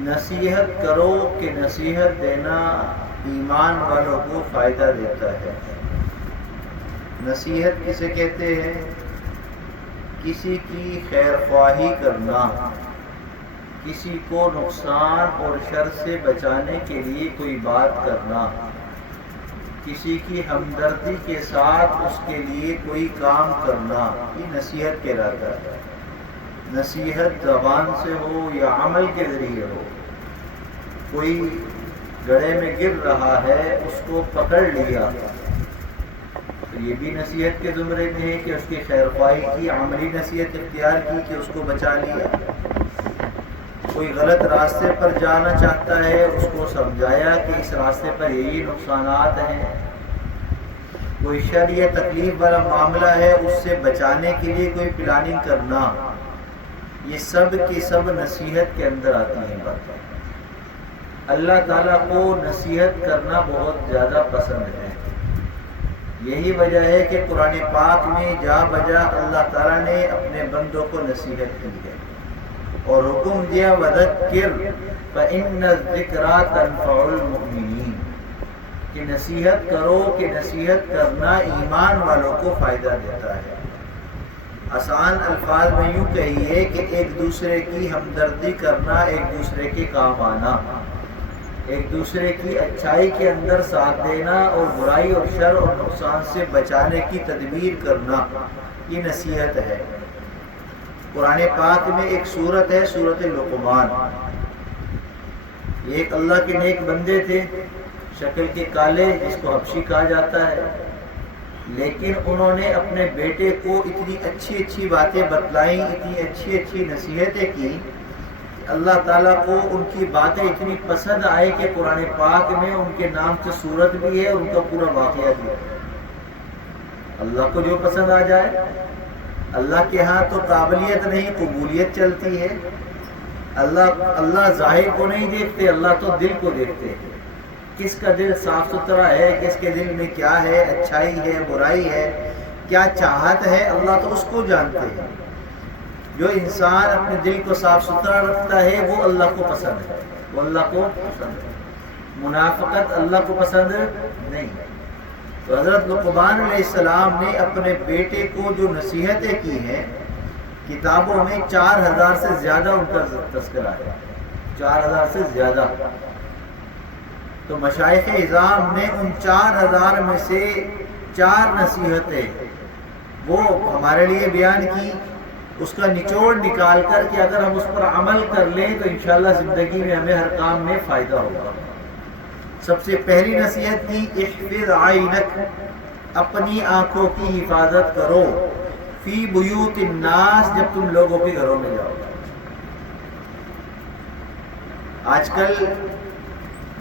نصیحت کرو کہ نصیحت دینا ایمان والوں کو فائدہ دیتا ہے۔ نصیحت کسے کہتے ہیں؟ کسی کی خیر خواہی کرنا، کسی کو نقصان اور شر سے بچانے کے لیے کوئی بات کرنا، کسی کی ہمدردی کے ساتھ اس کے لیے کوئی کام کرنا، یہ نصیحت کہلاتا ہے۔ نصیحت زبان سے ہو یا عمل کے ذریعے ہو۔ کوئی گڑھے میں گر رہا ہے، اس کو پکڑ لیا تو یہ بھی نصیحت کے زمرے میں ہے کہ اس کی خیر خواہی کی، عملی نصیحت اختیار کی کہ اس کو بچا لیا۔ کوئی غلط راستے پر جانا چاہتا ہے، اس کو سمجھایا کہ اس راستے پر یہی نقصانات ہیں۔ کوئی شر یا تکلیف والا معاملہ ہے، اس سے بچانے کے لیے کوئی پلاننگ کرنا، یہ سب کی سب نصیحت کے اندر آتی ہیں باتیں۔ اللہ تعالیٰ کو نصیحت کرنا بہت زیادہ پسند ہے۔ یہی وجہ ہے کہ قرآن پاک میں جا بجا اللہ تعالیٰ نے اپنے بندوں کو نصیحت کی ہے اور حکم دیا وَذَكِّرْ فَإِنَّ الذِّكْرَىٰ تَنفَعُ الْمُؤْمِنِينَ کہ نصیحت کرو کہ نصیحت کرنا ایمان والوں کو فائدہ دیتا ہے۔ آسان الفاظ میں یوں کہیے کہ ایک دوسرے کی ہمدردی کرنا، ایک دوسرے کے کام آنا، ایک دوسرے کی اچھائی کے اندر ساتھ دینا اور برائی اور شر اور نقصان سے بچانے کی تدبیر کرنا، یہ نصیحت ہے۔ قرآن پاک میں ایک سورت ہے، سورت لقمان۔ ایک اللہ کے نیک بندے تھے، شکل کے کالے، جس کو حبشی کہا جاتا ہے، لیکن انہوں نے اپنے بیٹے کو اتنی اچھی اچھی باتیں بتلائیں، اتنی اچھی اچھی نصیحتیں کی، اللہ تعالیٰ کو ان کی باتیں اتنی پسند آئی کہ قرآن پاک میں ان کے نام سے سورت بھی ہے اور ان کا پورا واقعہ بھی ہے۔ اللہ کو جو پسند آ جائے، اللہ کے ہاں تو قابلیت نہیں، قبولیت چلتی ہے۔ اللہ ظاہر کو نہیں دیکھتے، اللہ تو دل کو دیکھتے ہیں۔ کس کا دل صاف ستھرا ہے، کس کے دل میں کیا ہے، اچھائی ہے، برائی ہے، کیا چاہت ہے، اللہ تو اس کو جانتے ہیں۔ جو انسان اپنے دل کو صاف ستھرا رکھتا ہے وہ اللہ کو پسند ہے، وہ اللہ کو پسند ہے۔ منافقت اللہ کو پسند نہیں۔ تو حضرت لقمان علیہ السلام نے اپنے بیٹے کو جو نصیحتیں کی ہیں، کتابوں میں 4000 سے زیادہ ان کا تذکرہ ہے، 4000 سے زیادہ۔ تو مشائخ اعظام نے ان 4000 میں سے 4 نصیحتیں وہ ہمارے لیے بیان کی، اس کا نچوڑ نکال کر کہ اگر ہم اس پر عمل کر لیں تو انشاءاللہ زندگی میں ہمیں ہر کام میں فائدہ ہوگا۔ سب سے پہلی نصیحت تھی احفظ عینک، اپنی آنکھوں کی حفاظت کرو، فی بیوت الناس، جب تم لوگوں کے گھروں میں جاؤ۔ آج کل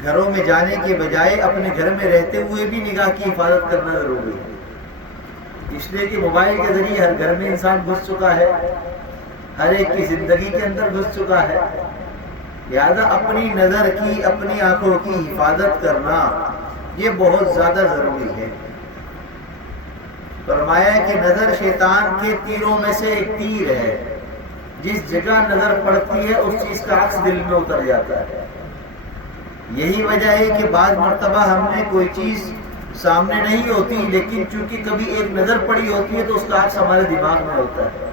گھروں میں جانے کے بجائے اپنے گھر میں رہتے ہوئے بھی نگاہ کی حفاظت کرنا ضروری ہے، اس لیے کہ موبائل کے ذریعے ہر گھر میں انسان گھس چکا ہے، ہر ایک کی زندگی کے اندر گھس چکا ہے۔ لہذا اپنی نظر کی، اپنی آنکھوں کی حفاظت کرنا یہ بہت زیادہ ضروری ہے۔ فرمایا کہ نظر شیطان کے تیروں میں سے ایک تیر ہے، جس جگہ نظر پڑتی ہے اس چیز کا عکس دل میں اتر جاتا ہے۔ یہی وجہ ہے کہ بعض مرتبہ ہم نے کوئی چیز سامنے نہیں ہوتی، لیکن چونکہ کبھی ایک نظر پڑی ہوتی ہے تو اس کا عکس ہمارے دماغ میں ہوتا ہے۔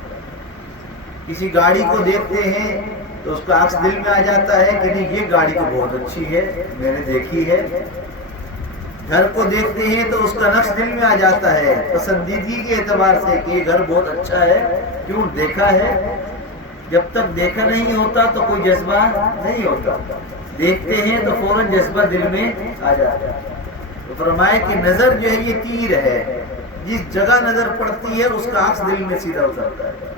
کسی گاڑی کو دیکھتے ہیں تو اس کا عکس دل میں آ جاتا ہے کہ نہیں یہ گاڑی تو بہت اچھی ہے، میں نے دیکھی ہے۔ گھر کو دیکھتے ہیں تو اس کا نقش دل میں آ جاتا ہے پسندیدگی کے اعتبار سے کہ یہ گھر بہت اچھا ہے، کیوں دیکھا ہے۔ جب تک دیکھا نہیں ہوتا تو کوئی جذبہ نہیں ہوتا، دیکھتے ہیں تو فوراً جذبہ دل میں آ جاتا ہے۔ تو فرمایا کہ نظر جو ہے یہ تیر ہے، جس جگہ نظر پڑتی ہے اس کا عکس دل میں سیدھا اترتا ہے۔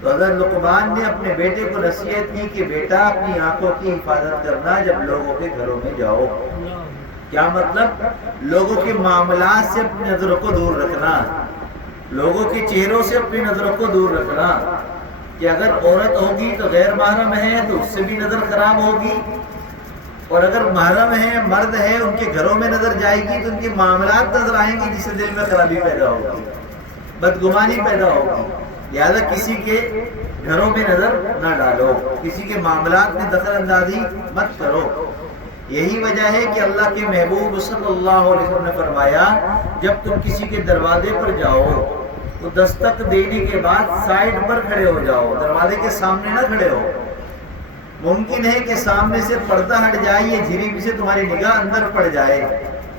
تو حضرت لقمان نے اپنے بیٹے کو نصیحت کی کہ بیٹا اپنی آنکھوں کی حفاظت کرنا جب لوگوں کے گھروں میں جاؤ۔ کیا مطلب؟ لوگوں کے معاملات سے اپنی نظروں کو دور رکھنا، لوگوں کے چہروں سے اپنی نظروں کو دور رکھنا، کہ اگر عورت ہوگی تو غیر محرم ہے تو اس سے بھی نظر خراب ہوگی، اور اگر محرم ہے، مرد ہے، ان کے گھروں میں نظر جائے گی تو ان کے معاملات نظر آئیں گے، جس سے دل میں خرابی پیدا ہوگی، بدگمانی پیدا ہوگی۔ لہذا کسی کے گھروں میں نظر نہ ڈالو، کسی کے معاملات میں دخل اندازی مت کرو۔ یہی وجہ ہے کہ اللہ کے محبوب صلی اللہ علیہ وسلم نے فرمایا جب تم کسی کے دروازے پر جاؤ تو دستک دینے کے بعد سائڈ پر کھڑے ہو جاؤ، دروازے کے سامنے نہ کھڑے ہو۔ ممکن ہے کہ سامنے سے پردہ ہٹ جائے یا جھری سے تمہاری نگاہ اندر پڑ جائے،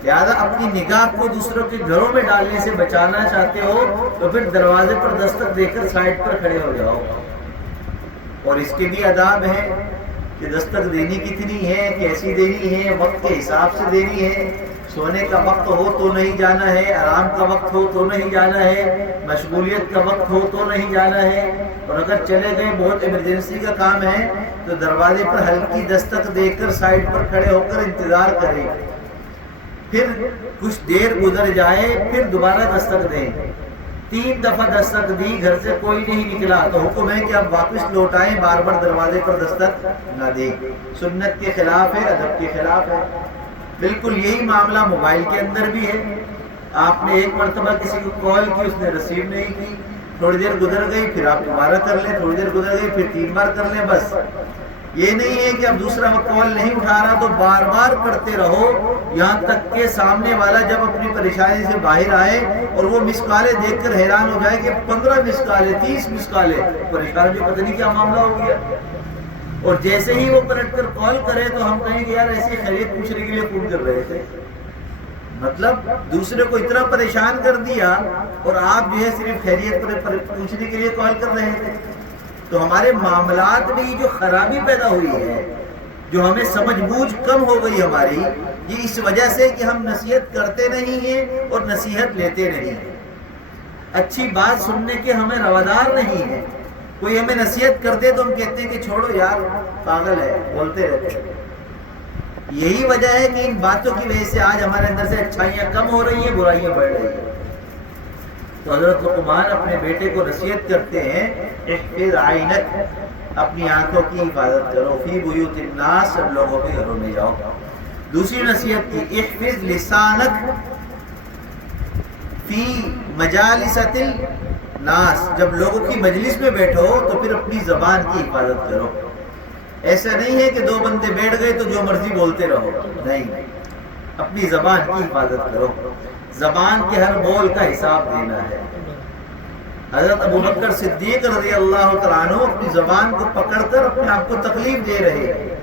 لہذا اپنی نگاہ کو دوسروں کے گھروں میں ڈالنے سے بچانا چاہتے ہو تو پھر دروازے پر دستک دے کر سائڈ پر کھڑے ہو جاؤ۔ اور اس کے بھی آداب ہیں کہ دستک دینی کتنی ہے، کیسی دینی ہے، وقت کے حساب سے دینی ہے۔ سونے کا وقت ہو تو نہیں جانا ہے، آرام کا وقت ہو تو نہیں جانا ہے، مشغولیت کا وقت ہو تو نہیں جانا ہے، اور اگر چلے گئے بہت ایمرجنسی کا کام ہے تو دروازے پر ہلکی دستک دے کر سائڈ پر کھڑے ہو کر انتظار کریں، پھر کچھ دیر گزر جائے پھر دوبارہ دستک دیں۔ 3 دفعہ دستک دی، گھر سے کوئی نہیں نکلا تو حکم ہے کہ آپ واپس لوٹ آئیں، بار بار دروازے پر دستک نہ دیں۔ سنت کے خلاف ہے، ادب کے خلاف ہے۔ بالکل یہی معاملہ موبائل کے اندر بھی ہے۔ آپ نے ایک مرتبہ کسی کو کال کی، اس نے ریسیو نہیں کی، تھوڑی دیر گزر گئی پھر آپ دوبارہ کر لیں، تھوڑی دیر گزر گئی پھر 3 بار کر لیں، بس۔ یہ نہیں ہے کہ اب دوسرا کال نہیں اٹھا رہا تو بار بار کرتے رہو، یہاں تک کہ سامنے والا جب اپنی پریشانی سے باہر آئے اور وہ مس کالیں دیکھ کر حیران ہو جائے کہ 15 مس کالیں، 30 مس کالیں، پریشان جو پتہ نہیں کیا معاملہ ہو گیا۔ اور جیسے ہی وہ پلٹ کر کال کرے تو ہم کہیں کہ یار ایسی خیریت پوچھنے کے لیے فون کر رہے تھے، مطلب دوسرے کو اتنا پریشان کر دیا اور آپ جو ہے صرف خیریت پوچھنے کے لیے کال کر رہے تھے۔ تو ہمارے معاملات میں یہ جو خرابی پیدا ہوئی ہے، جو ہمیں سمجھ بوجھ کم ہو گئی ہماری، یہ اس وجہ سے کہ ہم نصیحت کرتے نہیں ہیں اور نصیحت لیتے نہیں ہیں، اچھی بات سننے کے ہمیں روادار نہیں ہیں۔ کوئی ہمیں نصیحت کرتے تو ہم کہتے ہیں کہ چھوڑو یار پاگل ہے، بولتے رہتے ہیں۔ یہی وجہ ہے کہ ان باتوں کی وجہ سے آج ہمارے اندر سے اچھائیاں کم ہو رہی ہیں، برائیاں بڑھ رہی ہیں۔ تو حضرت لقمان اپنے بیٹے کو نصیحت کرتے ہیں، احفظ عینک، اپنی آنکھوں کی حفاظت کرو، فی بیوت الناس، سب لوگوں کے گھروں میں جاؤ۔ دوسری نصیحت کی احفظ لسانک فی مجالس الناس، جب لوگوں کی مجلس میں بیٹھو تو پھر اپنی زبان کی حفاظت کرو۔ ایسا نہیں ہے کہ 2 بندے بیٹھ گئے تو جو مرضی بولتے رہو، نہیں، اپنی زبان کی حفاظت کرو، زبان کے ہر بول کا حساب دینا ہے۔ حضرت ابو بکر صدیق رضی اللہ تعالیٰ عنہ اپنی زبان کو پکڑ کر اپنے آپ کو تکلیف دے رہے ہیں۔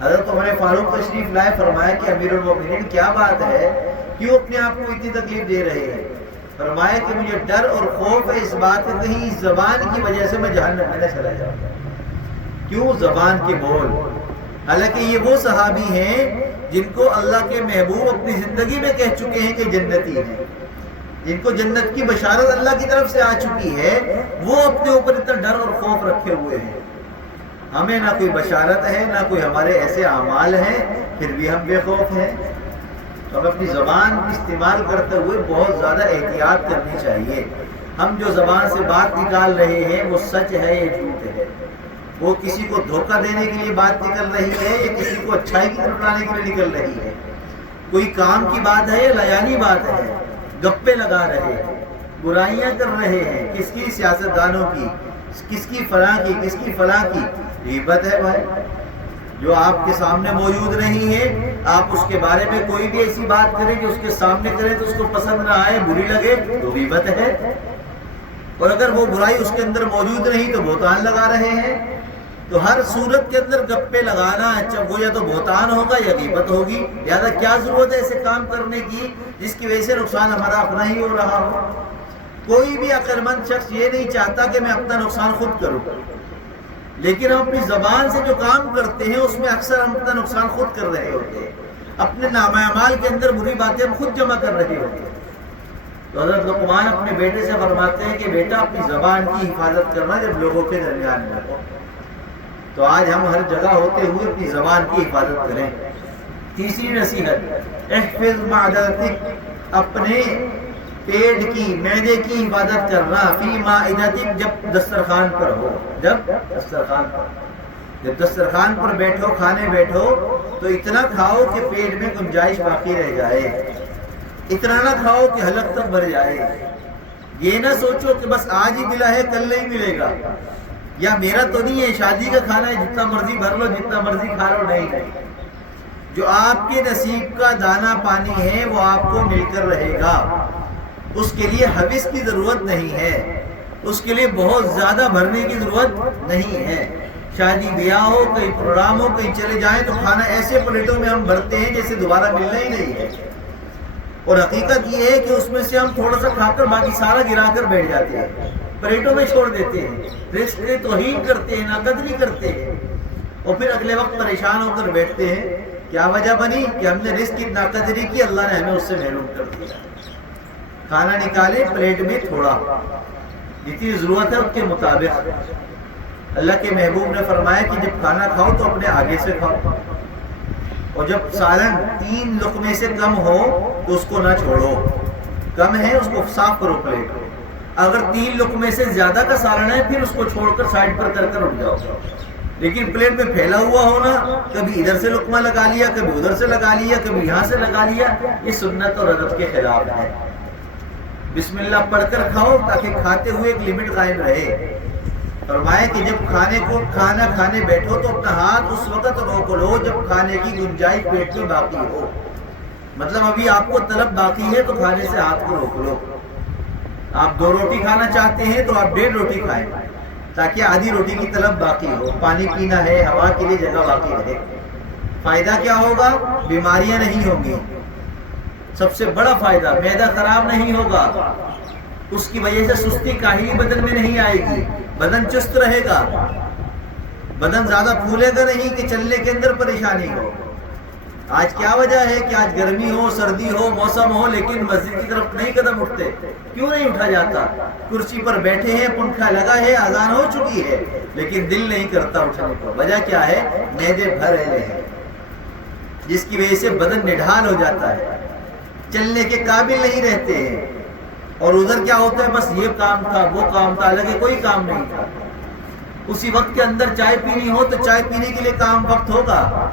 حضرت عمر فاروق تشریف لائے، فرمایا کہ امیر المومنین کیا بات ہے، کیوں اپنے آپ کو اتنی تکلیف دے رہے ہیں؟ فرمایا کہ مجھے ڈر اور خوف ہے اس بات کہ کہیں اس زبان کی وجہ سے میں جہنم میں نہ چلا جاؤں۔ کیوں؟ زبان کے بول۔ حالانکہ یہ وہ صحابی ہیں جن کو اللہ کے محبوب اپنی زندگی میں کہہ چکے ہیں کہ جنتی ہیں، جن کو جنت کی بشارت اللہ کی طرف سے آ چکی ہے، وہ اپنے اوپر اتنا ڈر اور خوف رکھے ہوئے ہیں۔ ہمیں نہ کوئی بشارت ہے، نہ کوئی ہمارے ایسے اعمال ہیں، پھر بھی ہم بے خوف ہیں۔ تو ہمیں اپنی زبان استعمال کرتے ہوئے بہت زیادہ احتیاط کرنی چاہیے۔ ہم جو زبان سے بات نکال رہے ہیں وہ سچ ہے یا جھوٹ ہے، وہ کسی کو دھوکہ دینے کے لیے بات نکل رہی ہے یا کسی کو اچھائی کی طرف لانے کے لیے نکل رہی ہے، کوئی کام کی بات ہے یا لیانی بات ہے، گپے لگا رہے ہیں، برائیاں کر رہے ہیں، کس کی؟ سیاستدانوں کی، کس کی؟ فلاں کی، کس کی؟ فلاں کی۔ غیبت ہے بھائی، جو آپ کے سامنے موجود نہیں ہے، آپ اس کے بارے میں کوئی بھی ایسی بات کریں جو اس کے سامنے کریں تو اس کو پسند نہ آئے، بری لگے، تو غیبت ہے۔ اور اگر وہ برائی اس کے اندر موجود نہیں تو بہتان لگا رہے ہیں۔ تو ہر صورت کے اندر گپے لگانا، اچھا وہ یا تو بہتان ہوگا یا غیبت ہوگی، لہٰذا کیا ضرورت ہے ایسے کام کرنے کی جس کی وجہ سے نقصان ہمارا اپنا ہی ہو رہا ہو۔ کوئی بھی عقل مند شخص یہ نہیں چاہتا کہ میں اپنا نقصان خود کروں، لیکن ہم اپنی زبان سے جو کام کرتے ہیں اس میں اکثر ہم اپنا نقصان خود کر رہے ہوتے ہیں، اپنے نامہ اعمال کے اندر بری باتیں ہم خود جمع کر رہے ہوتے ہیں۔ تو حضرت لقمان اپنے بیٹے سے فرماتے ہیں کہ بیٹا اپنی زبان کی حفاظت کرنا جب لوگوں کے درمیان میں ہو۔ تو آج ہم ہر جگہ ہوتے ہوئے اپنی زبان کی حفاظت کریں۔ تیسری نصیحت، احفظ معدتک، اپنے پیٹ کی، معدے کی حفاظت کرنا، فی مائدتک، جب دسترخوان پر ہو، جب دسترخوان پر بیٹھو، کھانے بیٹھو تو اتنا کھاؤ کہ پیٹ میں گنجائش باقی رہ جائے، اتنا نہ کھاؤ کہ حلق تک بھر جائے۔ یہ نہ سوچو کہ بس آج ہی ملا ہے کل نہیں ملے گا، یا میرا تو نہیں ہے، شادی کا کھانا ہے، جتنا مرضی بھر لو، جتنا مرضی کھا لو، نہیں۔ جو آپ کے نصیب کا دانہ پانی ہے وہ آپ کو مل کر رہے گا، اس کے لیے حوث کی ضرورت نہیں ہے، اس کے لیے بہت زیادہ بھرنے کی ضرورت نہیں ہے۔ شادی بیاہ ہو، کہیں پروگرام ہو، کہیں چلے جائیں تو کھانا ایسے پلیٹوں میں ہم بھرتے ہیں جیسے دوبارہ ملنا ہی نہیں ہے، اور حقیقت یہ ہے کہ اس میں سے ہم تھوڑا سا کھا کر باقی سارا گرا کر بیٹھ جاتے ہیں، پلیٹوں میں چھوڑ دیتے ہیں، رزق کی توہین کرتے ہیں، ناقدری کرتے ہیں، اور پھر اگلے وقت پریشان ہو کر بیٹھتے ہیں۔ کیا وجہ بنی کہ ہم نے رزق کی ناقدری کی، اللہ نے ہمیں اس سے محروم کر دیا۔ کھانا نکالے پلیٹ میں تھوڑا، جتنی ضرورت ہے اس کے مطابق۔ اللہ کے محبوب نے فرمایا کہ جب کھانا کھاؤ تو اپنے آگے سے کھاؤ، اور جب سالن 3 لقمے سے کم ہو تو اس کو نہ چھوڑو، کم ہے اس کو صاف کرو پلیٹ۔ اگر 3 لقمے سے زیادہ کا سالن ہے پھر اس کو چھوڑ کر سائڈ پر کر اٹھ جاؤ، لیکن پلیٹ میں پھیلا ہوا ہونا، کبھی ادھر سے لقمہ لگا لیا، کبھی ادھر سے لگا لیا، کبھی یہاں سے لگا لیا، یہ سنت اور ادب کے خلاف ہے۔ بسم اللہ پڑھ کر کھاؤ تاکہ کھاتے ہوئے ایک لمٹ قائم رہے۔ فرمایا کہ جب کھانا کھانے بیٹھو تو اپنا ہاتھ اس وقت روک لو جب کھانے کی گنجائش پیٹ میں باقی ہو، مطلب ابھی آپ کو طلب باقی ہے تو کھانے سے ہاتھ کو روک لو۔ آپ 2 روٹی کھانا چاہتے ہیں تو آپ 1.5 روٹی کھائیں تاکہ آدھی روٹی کی طلب باقی ہو، پانی پینا ہے، ہوا کے لیے جگہ باقی رہے۔ فائدہ کیا ہوگا؟ بیماریاں نہیں ہوں گی، سب سے بڑا فائدہ معدہ خراب نہیں ہوگا، اس کی وجہ سے سستی کاہلی بدن میں نہیں آئے گی، بدن چست رہے گا، بدن زیادہ پھولے گا نہیں کہ چلنے کے اندر پریشانی ہو۔ آج کیا وجہ ہے کہ آج گرمی ہو، سردی ہو، موسم ہو، لیکن مسجد کی طرف نہیں قدم اٹھتے؟ کیوں نہیں اٹھا جاتا؟ کرسی پر بیٹھے ہیں، پنکھا لگا ہے، اذان ہو چکی ہے، لیکن دل نہیں کرتا اٹھنے کو۔ وجہ کیا ہے؟ معدے بھر رہے ہیں، جس کی وجہ سے بدن نڈھال ہو جاتا ہے، چلنے کے قابل نہیں رہتے ہیں، اور ادھر کیا ہوتا ہے؟ بس یہ کام تھا، وہ کام تھا، لگے کوئی کام نہیں تھا۔ اسی وقت کے اندر چائے پینی ہو تو چائے پینے کے لیے کام وقت ہوگا،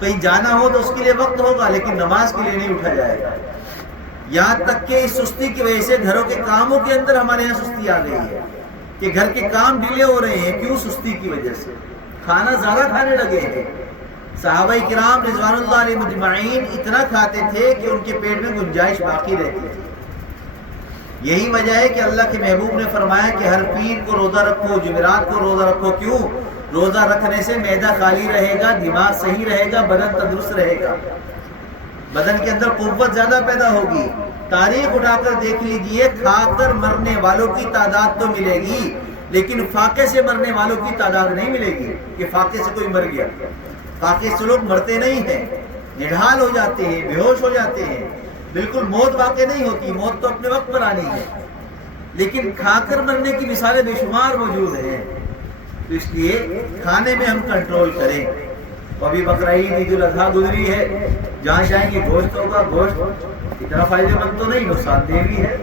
کہیں جانا ہو تو اس کے لیے وقت ہوگا، لیکن نماز کے لیے نہیں اٹھا جائے گا۔ یہاں تک کہ اس سستی کی وجہ سے گھروں کے کاموں کے اندر ہمارے یہاں سستی آ گئی ہے کہ گھر کے کام ڈیلے ہو رہے ہیں۔ کیوں؟ سستی کی وجہ سے، کھانا زیادہ کھانے لگے ہیں۔ صحابہ کرام رضوان اللہ علیہ مجمعین اتنا کھاتے تھے کہ ان کے پیٹ میں گنجائش باقی رہتی تھی۔ یہی وجہ ہے کہ اللہ کے محبوب نے فرمایا کہ ہر پیر کو روزہ رکھو، جمعرات کو روزہ رکھو۔ کیوں؟ روزہ رکھنے سے معدہ خالی رہے گا، دماغ صحیح رہے گا، بدن تندرست رہے گا، بدن کے اندر قوت زیادہ پیدا ہوگی۔ تاریخ اٹھا کر دیکھ لیجئے، کھا کر مرنے والوں کی تعداد تو ملے گی، لیکن فاقے سے مرنے والوں کی تعداد نہیں ملے گی کہ فاقے سے کوئی مر گیا۔ فاقے سے لوگ مرتے نہیں ہیں، نڈھال ہو جاتے ہیں، بے ہوش ہو جاتے ہیں، بالکل موت واقع نہیں ہوتی، موت تو اپنے وقت پر آنی ہے، لیکن کھا کر مرنے کی مثالیں بے شمار موجود ہیں۔ تو اس لیے کھانے میں ہم کنٹرول کریں۔ ابھی بقرعید، عید الاضحیٰ گزری ہے، جہاں جائیں گے گوشت ہوگا۔ گوشت اتنا فائدہ مند تو نہیں، نقصان دہ بھی ہے،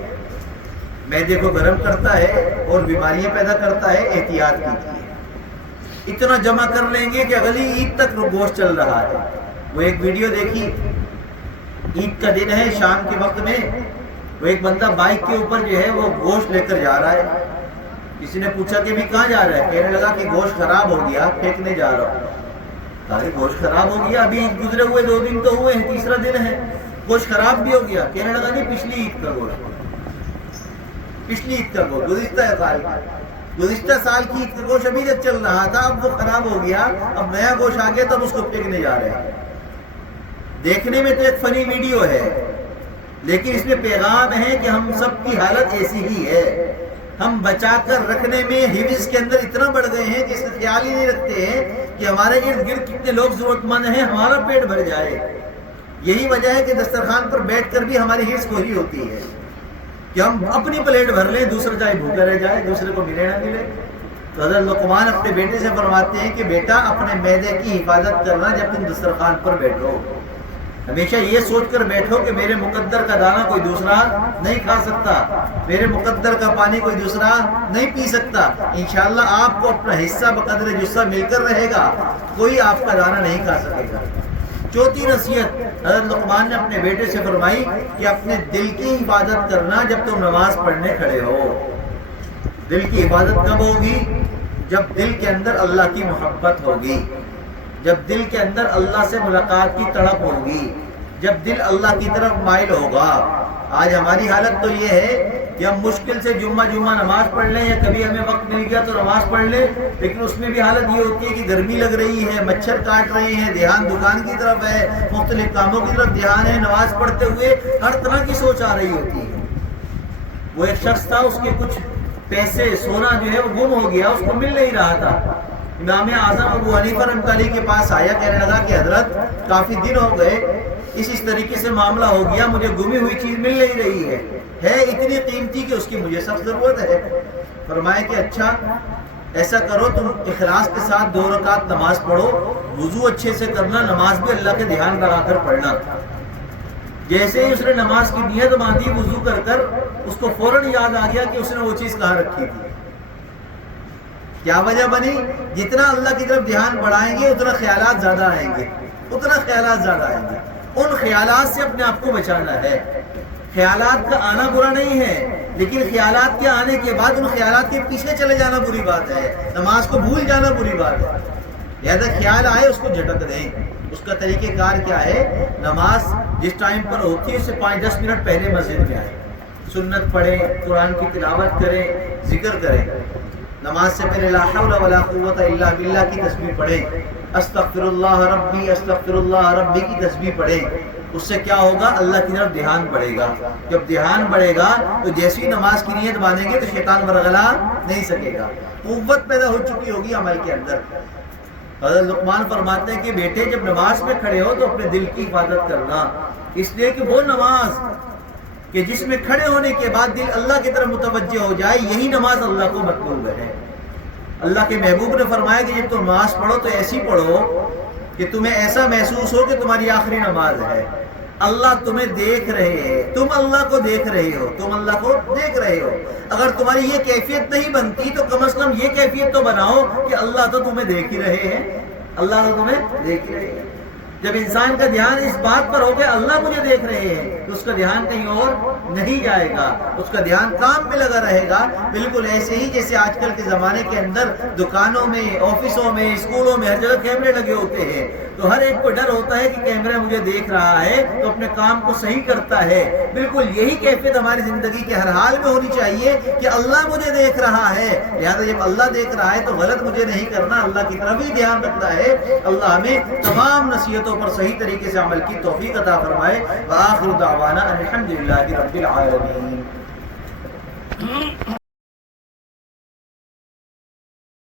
معدے کو گرم کرتا ہے اور بیماریاں پیدا کرتا ہے، احتیاط کیجیے۔ اتنا جمع کر لیں گے کہ اگلی عید تک گوشت چل رہا ہے۔ وہ ایک ویڈیو دیکھی، عید کا دن ہے، شام کے وقت میں وہ ایک بندہ بائک کے اوپر جو ہے وہ گوشت لے کر جا رہا ہے۔ کسی نے پوچھا کہ بھی کہاں جا رہا ہے؟ کہنے لگا کہ گوشت خراب ہو گیا، پھینکنے جا رہا ہوں۔ کہا کہ گوشت خراب ہو گیا؟ ابھی گزرے ہوئے 2 دن تو ہوئے ہیں، تیسرا دن ہے، گوشت خراب بھی ہو گیا؟ کہنے لگا نہیں، پچھلی عید کا گوشت، پچھلی عید کا گوشت، گزشتہ سال کی عید کا گوشت ابھی تک چل رہا تھا، اب وہ خراب ہو گیا، اب نیا گوشت آ گیا، تب اس کو پھینکنے جا رہے ہیں۔ دیکھنے میں تو ایک فنی ویڈیو ہے، لیکن اس میں پیغام ہے کہ ہم سب کی حالت ایسی ہی ہے۔ ہم بچا کر رکھنے میں حفظ کے اندر اتنا بڑھ گئے ہیں کہ اس کا خیال ہی نہیں رکھتے ہیں کہ ہمارے ارد گرد کتنے لوگ ضرورت مند ہیں، ہمارا پیٹ بھر جائے۔ یہی وجہ ہے کہ دسترخوان پر بیٹھ کر بھی ہماری حرص کوئی ہوتی ہے کہ ہم اپنی پلیٹ بھر لیں، دوسرا چاہے بھوکا رہ جائے، دوسرے کو ملے نہ ملے۔ تو حضرت لقمان اپنے بیٹے سے فرماتے ہیں کہ بیٹا، اپنے معدے کی حفاظت کرنا جب تم دسترخوان پر بیٹھو، ہمیشہ یہ سوچ کر بیٹھو کہ میرے مقدر کا دانہ کوئی دوسرا نہیں کھا سکتا، میرے مقدر کا پانی کوئی دوسرا نہیں پی سکتا۔ انشاءاللہ آپ کو اپنا حصہ بقدر جثہ مل کر رہے گا، کوئی آپ کا دانہ نہیں کھا سکے گا۔ چوتھی نصیحت حضرت لقمان نے اپنے بیٹے سے فرمائی کہ اپنے دل کی حفاظت کرنا جب تم نماز پڑھنے کھڑے ہو۔ دل کی حفاظت کب ہوگی؟ جب دل کے اندر اللہ کی محبت ہوگی، جب دل کے اندر اللہ سے ملاقات کی تڑپ ہوگی، جب دل اللہ کی طرف مائل ہوگا۔ آج ہماری حالت تو یہ ہے کہ ہم مشکل سے جمعہ نماز پڑھ لیں، یا کبھی ہمیں وقت مل گیا تو نماز پڑھ لیں، لیکن اس میں بھی حالت یہ ہوتی ہے کہ گرمی لگ رہی ہے، مچھر کاٹ رہے ہیں، دھیان دکان کی طرف ہے، مختلف کاموں کی طرف دھیان ہے، نماز پڑھتے ہوئے ہر طرح کی سوچ آ رہی ہوتی ہے۔ وہ ایک شخص تھا، اس کے کچھ پیسے، سونا جو ہے وہ گم ہو گیا، اس کو مل نہیں رہا تھا۔ امام اعظم ابو حنیفہ رحمۃ اللہ علیہ کے پاس آیا، کہنے لگا کہ حضرت کافی دن ہو گئے، اس طریقے سے معاملہ ہو گیا، مجھے گمی ہوئی چیز مل نہیں رہی ہے اتنی قیمتی کہ اس کی مجھے سخت ضرورت ہے۔ فرمایا کہ اچھا ایسا کرو، تم اخلاص کے ساتھ 2 رکعت نماز پڑھو، وضو اچھے سے کرنا، نماز بھی اللہ کے دھیان لگا کر پڑھنا۔ جیسے ہی اس نے نماز کی نیت باندھی، وضو کر اس کو فوراً یاد آ گیا کہ اس نے وہ چیز کہاں رکھی تھی۔ کیا وجہ بنی؟ جتنا اللہ کی طرف دھیان بڑھائیں گے اتنا خیالات زیادہ آئیں گے، ان خیالات سے اپنے آپ کو بچانا ہے۔ خیالات کا آنا برا نہیں ہے، لیکن خیالات کے آنے کے بعد ان خیالات کے پیچھے چلے جانا بری بات ہے، نماز کو بھول جانا بری بات ہے۔ لہذا خیال آئے اس کو جھٹک دیں۔ اس کا طریقہ کار کیا ہے؟ نماز جس ٹائم پر ہوتی ہے اس سے 5-10 منٹ پہلے مسجد میں آئیں، سنت پڑھیں، قرآن کی تلاوت کریں، ذکر کریں۔ نماز سے پہلے لا حول ولا قوت الا باللہ کی تسبیح پڑھیں، استغفر اللہ ربی کی تسبیح پڑھیں۔ اس سے کیا ہوگا؟ اللہ کی طرف دھیان بڑھے گا۔ جب دھیان بڑھے گا تو جیسی نماز کی نیت باندھیں گے تو شیطان ورغلا نہیں سکے گا، قوت پیدا ہو چکی ہوگی عمل کے اندر۔ حضرت لقمان فرماتے ہیں کہ بیٹے جب نماز میں کھڑے ہو تو اپنے دل کی حفاظت کرنا، اس لیے کہ وہ نماز کہ جس میں کھڑے ہونے کے بعد دل اللہ کی طرف متوجہ ہو جائے، یہی نماز اللہ کو مطلوب ہے۔ اللہ کے محبوب نے فرمایا کہ جب تم نماز پڑھو تو ایسی پڑھو کہ تمہیں ایسا محسوس ہو کہ تمہاری آخری نماز ہے، اللہ تمہیں دیکھ رہے ہیں، تم اللہ کو دیکھ رہے ہو۔ اگر تمہاری یہ کیفیت نہیں بنتی تو کم از کم یہ کیفیت تو بناؤ کہ اللہ تو تمہیں دیکھ ہی رہے ہیں۔ جب انسان کا دھیان اس بات پر ہو کہ اللہ مجھے دیکھ رہے ہیں تو اس کا دھیان کہیں اور نہیں جائے گا، اس کا دھیان کام میں لگا رہے گا۔ بالکل ایسے ہی جیسے آج کل کے زمانے کے اندر دکانوں میں، آفسوں میں، اسکولوں میں ہر جگہ کیمرے لگے ہوتے ہیں، تو ہر ایک کو ڈر ہوتا ہے کہ کیمرہ مجھے دیکھ رہا ہے تو اپنے کام کو صحیح کرتا ہے۔ بالکل یہی کیفیت ہماری زندگی کے ہر حال میں ہونی چاہیے کہ اللہ مجھے دیکھ رہا ہے، لہٰذا جب اللہ دیکھ رہا ہے تو غلط مجھے نہیں کرنا، اللہ کی طرف ہی دھیان رکھنا ہے۔ اللہ ہمیں تمام نصیحتوں پر صحیح طریقے سے عمل کی توفیق عطا فرمائے۔ وآخر دعوانا الحمدللہ رب العالمین۔